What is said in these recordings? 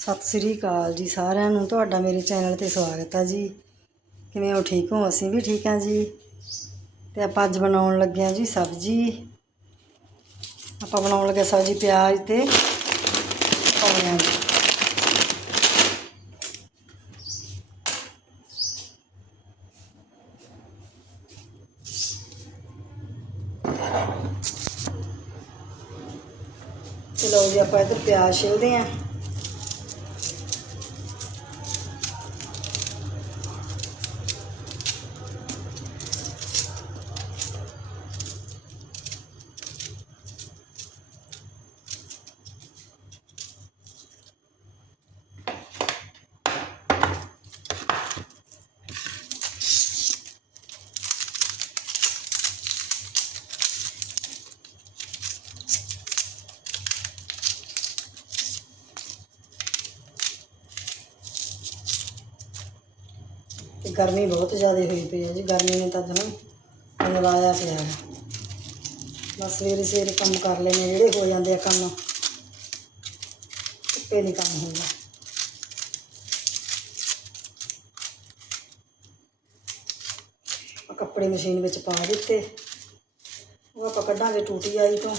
ਸਤਿ ਸ੍ਰੀ ਅਕਾਲ ਜੀ ਸਾਰਿਆਂ ਨੂੰ। ਤੁਹਾਡਾ ਮੇਰੇ ਚੈਨਲ ਤੇ ਸਵਾਗਤ ਹੈ ਜੀ। ਕਿਵੇਂ ਹੋ? ਠੀਕ ਹੋ? ਅਸੀਂ ਵੀ ਠੀਕ ਹਾਂ ਜੀ। ਤੇ ਆਪਾਂ ਅੱਜ ਬਣਾਉਣ ਲੱਗੇ ਹਾਂ ਜੀ ਸਬਜ਼ੀ। ਆਪਾਂ ਬਣਾਉਣ ਲੱਗੇ ਸਬਜ਼ੀ ਪਿਆਜ਼ ਤੇ ਪੌਣਿਆਂ ਚਲੋ ਜੀ ਆਪਾਂ ਇੱਧਰ ਪਿਆਜ਼ ਛਿਲਦੇ ਆਂ। ਗਰਮੀ ਬਹੁਤ ਜ਼ਿਆਦਾ ਹੋਈ ਪਈ ਹੈ ਜੀ, ਗਰਮੀ ਨੇ ਤਾਂ ਜਨੂੰ ਅੰਗਲਾਇਆ ਪਿਆ ਹੈ। ਬਸ ਸਵੇਰੇ ਸਵੇਰੇ ਕੰਮ ਕਰ ਲੈਣੇ ਜਿਹੜੇ ਹੋ ਜਾਂਦੇ ਆ ਕੰਮ। ਧੁੱਪੇ ਨਹੀਂ ਕੰਮ ਹੁੰਦਾ। ਆਹ ਕੱਪੜੇ ਮਸ਼ੀਨ ਵਿੱਚ ਪਾ ਦਿੱਤੇ। ਉਹ ਆਪਾਂ ਕੱਢਾਂਗੇ ਟੂਟੀ ਆਈ ਤੋਂ।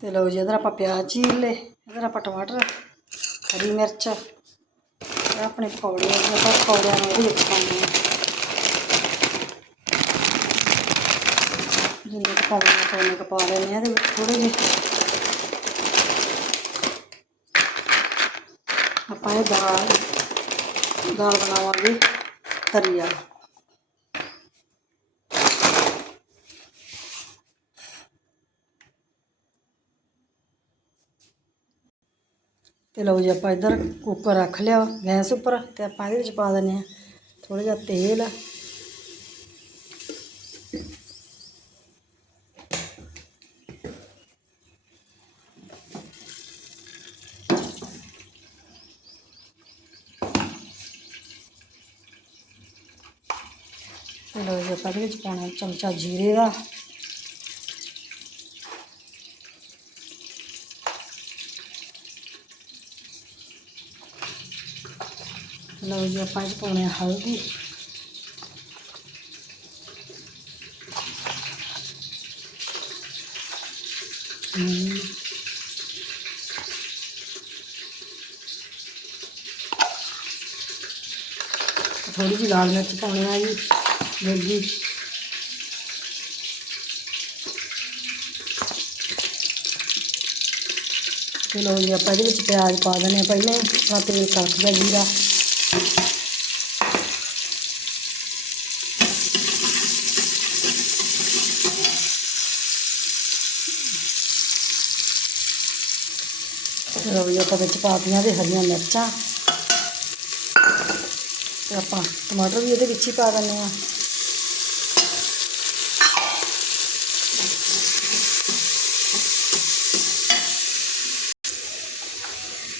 ਤੇ ਲਓ ਜੀ, ਇਧਰ ਆਪਾਂ ਪਿਆਜ਼ ਚੀਰ ਲਏ, ਇਧਰ ਆਪਾਂ ਟਮਾਟਰ, ਹਰੀ ਮਿਰਚ, ਇਹ ਆਪਣੇ ਪਕੌੜੇ ਆ ਆਪਾਂ ਪਕੌੜਿਆਂ ਨੂੰ ਇਹਦੇ ਵਿੱਚ ਪਾਉਂਦੇ ਹਾਂ। ਜਿੰਨੇ ਕੁ ਪਾਉਣੇ ਉਹਨੇ ਪਾ ਲੈਣੇ ਆ ਇਹਦੇ ਵਿੱਚ ਥੋੜੇ ਜਿਹੇ। ਆਪਾਂ ਇਹ ਦਾਲ ਦਾਲ ਬਣਾਵਾਂਗੇ ਤਰੀ ਵਾਲੀ। ਤੇ ਲਓ ਜੀ ਆਪਾਂ ਇੱਧਰ ਕੁੱਕਰ ਰੱਖ ਲਿਆ ਗੈਸ ਉੱਪਰ ਤੇ ਆਪਾਂ ਇਹਦੇ ਵਿੱਚ ਪਾ ਦਿੰਦੇ ਆ ਥੋੜਾ ਜਿਹਾ ਤੇਲ। ਤੇ ਲਓ ਜੀ ਆਪਾਂ ਇਹਦੇ ਵਿੱਚ ਪਾਉਣਾ ਚਮਚਾ ਜੀਰੇ ਦਾ। ਲਓ ਜੀ, ਆਪਾਂ ਇਹ 'ਚ ਪਾਉਣੇ ਆ ਹਲਦੀ। ਥੋੜੀ ਜਿਹੀ ਲਾਲ ਮਿਰਚ ਪਾਉਣੀ ਆ ਜੀ ਦੇਗੀ ਤੇ ਲਓ ਜੀ, ਆਪਾਂ ਇਹਦੇ ਵਿੱਚ ਪਿਆਜ਼ ਪਾ ਦਿੰਦੇ ਆ। ਪਹਿਲਾਂ ਆਪਣਾ ਤੇਲ ਕੜਕ ਗਿਆ ਜੀਰਾ। ਲਓ ਜੀ, ਆਪਾਂ ਵਿੱਚ ਪਾਤੀਆਂ ਦੇ ਹਰੀਆਂ ਮਿਰਚਾਂ। ਤੇ ਆਪਾਂ ਟਮਾਟਰ ਵੀ ਇਹਦੇ ਵਿੱਚ ਹੀ ਪਾ ਦਿੰਦੇ ਆ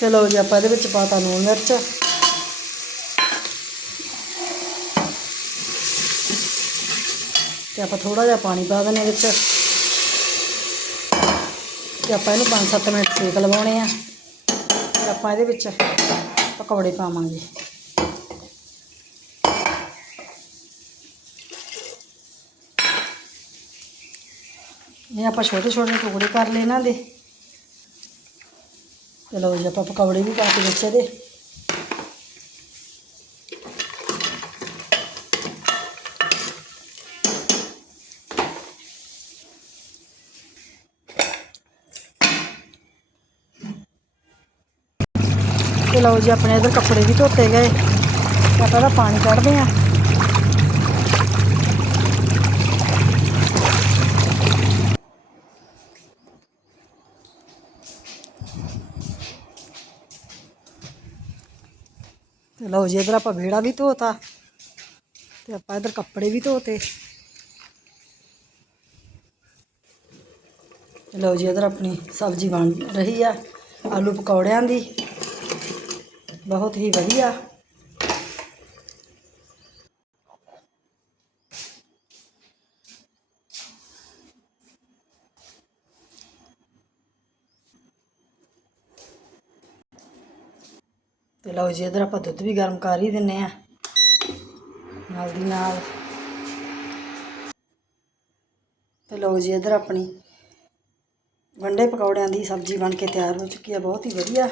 ਤੇ ਲਓ ਜੀ, ਆਪਾਂ ਇਹਦੇ ਵਿੱਚ ਪਾਤਾ ਲੂਣ ਮਿਰਚ। ਤੇ ਆਪਾਂ ਥੋੜਾ ਜਿਹਾ ਪਾਣੀ ਪਾ ਦਿੰਦੇ ਵਿੱਚ। ਤੇ ਆਪਾਂ ਇਹਨੂੰ 5-7 ਮਿੰਟ ਸੇਕ ਲਵਾਉਣੇ ਆ। ਫਿਰ ਆਪਾਂ ਇਹਦੇ ਵਿੱਚ ਪਕੌੜੇ ਪਾਵਾਂਗੇ। ਇਹ ਆਪਾਂ ਛੋਟੇ ਛੋਟੇ ਟੁਕੜੇ ਕਰ ਲਏ ਇਹਨਾਂ ਦੇ। ਚਲੋ ਲਓ ਜੀ, ਆਪਾਂ ਪਕੌੜੇ ਵੀ ਪਾ ਕੇ ਵਿੱਚ ਇਹਦੇ। ਤੇ ਲਓ ਜੀ, ਆਪਣੇ ਇਧਰ ਕੱਪੜੇ ਵੀ ਧੋਤੇ ਗਏ। ਆਪਾਂ ਪਹਿਲਾਂ ਪਾਣੀ ਕੱਢਦੇ ਆ ਤੇ ਲਓ ਜੀ, ਇਧਰ ਆਪਾਂ ਵਿਹੜਾ ਵੀ ਧੋਤਾ ਤੇ ਆਪਾਂ ਇਧਰ ਕੱਪੜੇ ਵੀ ਧੋਤੇ। ਲਓ ਜੀ, ਇਧਰ ਆਪਣੀ ਸਬਜ਼ੀ ਬਣ ਰਹੀ ਆ, ਆਲੂ ਪਕੌੜਿਆਂ ਦੀ। ਬਹੁਤ ਹੀ ਵਧੀਆ। ਤੇ ਲਓ ਜੀ, ਇਧਰ ਆਪਾਂ ਦੁੱਧ ਵੀ ਗਰਮ ਕਰ ਹੀ ਦਿੰਨੇ ਆ। ਨਾਲ ਦੀ ਨਾਲ। ਤੇ ਲਓ ਜੀ, ਇਧਰ ਆਪਣੀ ਗੰਡੇ ਪਕੌੜਿਆਂ ਦੀ ਸਬਜ਼ੀ ਬਣ ਕੇ ਤਿਆਰ ਹੋ ਚੁੱਕੀ ਹੈ ਬਹੁਤ ਹੀ ਵਧੀਆ।